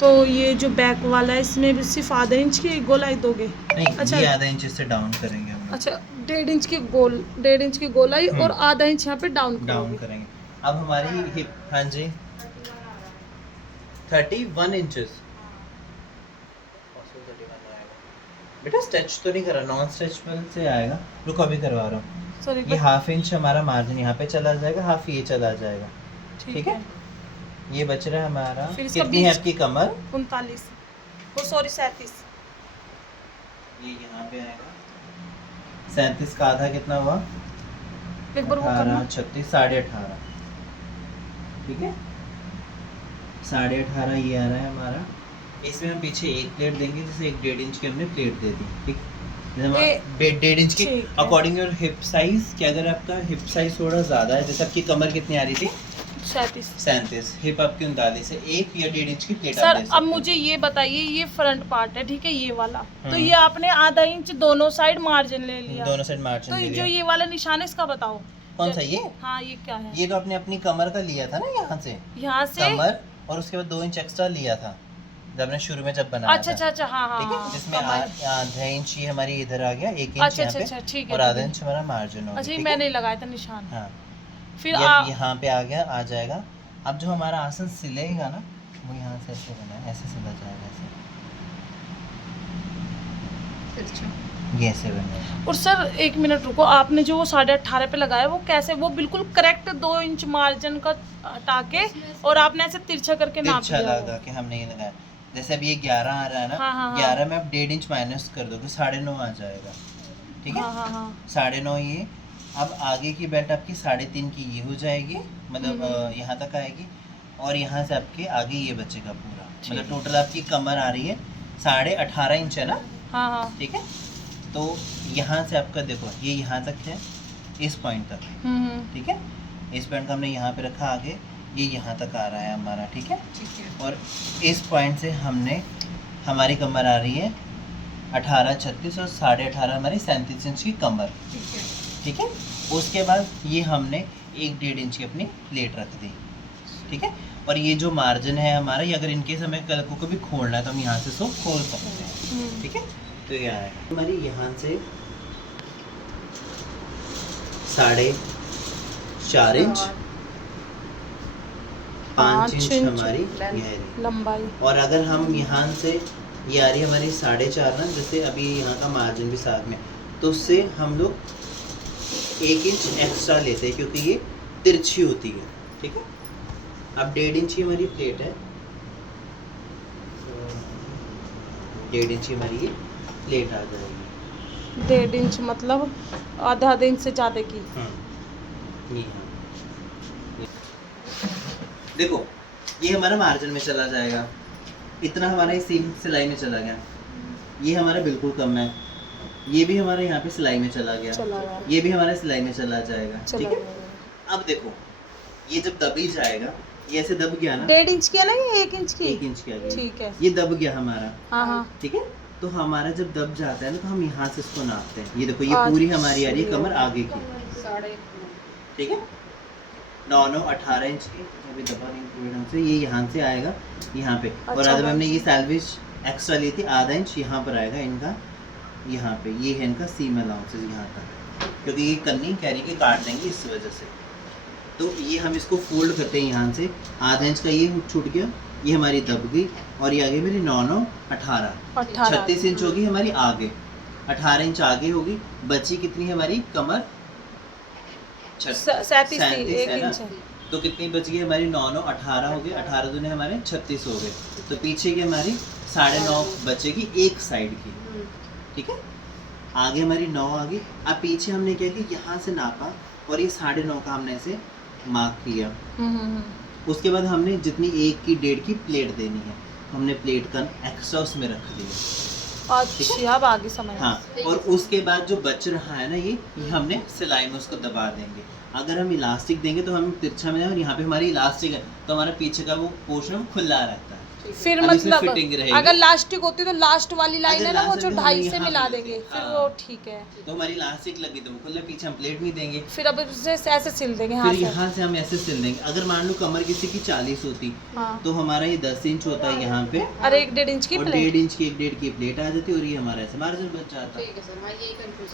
तो ये जो बैक वाला है इसमें भी सिर्फ आधा इंच की गोलाई दोगे? नहीं, अच्छा, ये आधा इंच से डाउन करेंगे हम। अच्छा, 1.5 इंच की गोलाई और आधा इंच यहाँ पे डाउन डाउन करोगे। करेंगे। अब हमारी हिप, हाँ जी, 31 इंचेस। बेटा स्ट्रेच तो नहीं करा, नॉन स्ट्रेचेबल से आएगा। रुको अभी करवा रहा हूँ। सॉरी, ये हाफ इंच हमारा मार्जिन यहाँ पे चला जाएगा, हाफ ये चला जाएगा। ठीक है, ये बच रहा है हमारा। फिर इसका कितनी है बीच आपकी कमर? 39, ओ सॉरी 37। ये यहाँ पे आएगा 37 का आधा कितना हुआ? एक बार वो करना। 18, 36, 18.5। ठीक है, 18.5 ये आ रहा है हमारा। इसमें हम पीछे एक प्लेट देंगे, जैसे 1.5 इंच की हमने प्लेट दे दी। ठीक, जैसे 1.5 इंच की अकॉर्डिंग योर हिप साइज। कि अगर आपका हिप साइज थोड़ा ज़्यादा है, जैसे आपकी कमर कितनी आ रही थी? 37, हिप आपकी 39 है, 1 या 1.5 इंच की प्लेट सर अब मुझे ये बताइए, ये फ्रंट पार्ट है, ठीक है, ये वाला तो ये आपने आधा इंच दोनों साइड मार्जिन ले लिया, दोनों साइड मार्जिन तो ले लिया। जो ये वाला निशान है इसका बताओ कौन सा? ये हाँ, ये क्या है? ये तो आपने अपनी कमर का लिया था ना, यहाँ से कमर, और उसके बाद 2 इंच एक्स्ट्रा लिया था जब हमने शुरू में जब बनाया। अच्छा अच्छा अच्छा, हाँ हाँ, ठीक है, जिसमें आधा इंच ये हमारी इधर आ गया, 1 इंच अच्छा यहाँ अच्छा, पे, ठीक है, और आधा इंच हमारा मार्जिन हो गया। अच्छा, ये मैंने लगाया था निशान। हाँ, फिर ये यहाँ पे आ गया, आ जाएगा। अब जो हमारा आसन सिलेगा ना, वो यहाँ से ऐसे बना है, ऐसे सिला जाएगा, ऐसे, ये ऐसे बनेगा। और सर एक मिनट रुको, आपने जो वो 18.5 पे लगाया वो कैसे? वो बिल्कुल करेक्ट 2 इंच मार्जिन का हटा के और आपने ऐसे तिरछा करके नाप तिरछा लिया लगा के हमने ये लगाया। जैसे अब ये 11 आ रहा है ना, हाँ, हाँ, हाँ। 11 में आप 1.5 इंच माइनस कर दोगे, 9.5 आ जाएगा। ठीक है, हाँ हाँ हाँ, 9.5 ये। अब आगे की बेल्ट आपकी 3.5 की ये हो जाएगी, मतलब यहाँ तक आएगी, और यहाँ से आपके आगे ये बचेगा पूरा। मतलब टोटल आपकी कमर आ रही है 18.5 इंच है ना। हाँ हाँ, ठीक है, तो यहाँ से आपका देखो ये यहाँ तक है, इस पॉइंट तक। ठीक है, इस पॉइंट का हमने यहाँ पे रखा, आगे ये यहाँ तक आ रहा है हमारा। ठीक है, और इस पॉइंट से हमने, हमारी कमर आ रही है 18, 36 और 18.5 हमारी 37 इंच की कमर। ठीक है, उसके बाद ये हमने 1.5 इंच की अपनी प्लेट रख दी। ठीक है, और ये जो मार्जिन है हमारा, ये अगर इनकेस हमें कल को कभी खोलना है तो हम यहाँ से इसको खोल सकते हैं। ठीक है, तो ये है हमारी यहाँ से 4.5 इंच, 5 इंच हमारी गहरी लंबाई। और अगर हम यहाँ से, ये आ रही है हमारी 4.5 ना, जैसे अभी यहाँ का मार्जिन भी साथ में, तो उससे हम लोग 1 इंच एक्स्ट्रा लेते हैं, क्योंकि ये तिरछी होती है। ठीक है, अब 1.5 इंच की हमारी प्लेट है, 1.5 इंच की हमारी ये प्लेट आ जाएगी। 1.5 इंच मतलब आधा इंच से ज़्यादा की। ये देखो, ये हमारा मार्जिन में चला जाएगा, इतना हमारा ये सीम सिलाई में चला गया। ये हमारा बिल्कुल कम है, ये भी हमारा यहाँ पे सिलाई में चला गया, ये भी हमारा सिलाई में चला जाएगा। ठीक है, अब देखो ये जब दब ही जाएगा, ये ऐसे दब गया ना, 1.5 इंच की है ना, ये 1 इंच की, 1 इंच की आ गई। ठीक है, ये दब गया हमारा। हाँ हाँ, ठीक है, तो हमारा जब दब जाता है ना, तो हम यहाँ से इसको नापते हैं। ये देखो, ये पूरी हमारी आ रही है कमर आगे की। ठीक है, 9, 18 इंच की, अभी दबा नहीं पूरी ढंग से, ये यहाँ से आएगा यहाँ पे। और आज हमने ये सैलविज एक्स्ट्रा ली थी, आधा इंच यहाँ पर आएगा इनका, यहाँ पे ये है इनका सीम अलाउंसेस यहाँ तक, क्योंकि ये कन्नी कैरी के काट देंगे इस वजह से। तो ये हम इसको फोल्ड करते हैं यहाँ से, आधा इंच का ये छूट गया, ये हमारी दब गई, और ये आगे मेरी 9, 18, 36 इंच होगी हमारी आगे, 18 इंच आगे होगी। बची कितनी हमारी कमर? 37 है ना, तो कितनी बच गई हमारी? 9, 18 हो गए, 18 दूने हमारे 36 हो गए, तो पीछे की हमारी 9.5 बचेगी एक साइड की। ठीक है, आगे हमारी 9 आ गई। अब पीछे हमने क्या किया, यहाँ से नापा और ये 9.5 का हमने ऐसे मार्क किया। उसके बाद हमने जितनी 1 की 1.5 की प्लेट देनी है, हमने प्लेट का एक्स्ट्रा उसमें रख दिया। अच्छा, अब आगे समझ। हाँ, और उसके बाद जो बच रहा है ना, ये हमने सिलाई में उसको दबा देंगे। अगर हम इलास्टिक देंगे तो हम तिरछा में, और यहाँ पे हमारी इलास्टिक है तो हमारा पीछे का वो पोर्शन खुला रहता है। फिर अब इसमें मतलब fitting रहेगी। अगर लास्टिक होती तो लास्ट वाली लाइन अगर है ना वो last जो में हम 2.5 से यहाँ मिला पे देंगे देते, फिर हाँ। वो ठीक है। तो हमारी इलास्टिक लगी तो वो खुला पीछे हम प्लेट नहीं देंगे। फिर अब इसे ऐसे सिल देंगे फिर हाँ से। यहाँ से हम ऐसे सिल देंगे। अगर मान लो कमर किसी की 40 होती हाँ तो हमारा ये 10 इंच होता है यहाँ पे, और 1 1.5 इंच की और प्लेट। 1.5 इंच की 1.5 की प्लेट आ जाती, और ये हमारा ऐसे मार्जिन बच जाता। ठीक है सर, मैं यही कंफ्यूज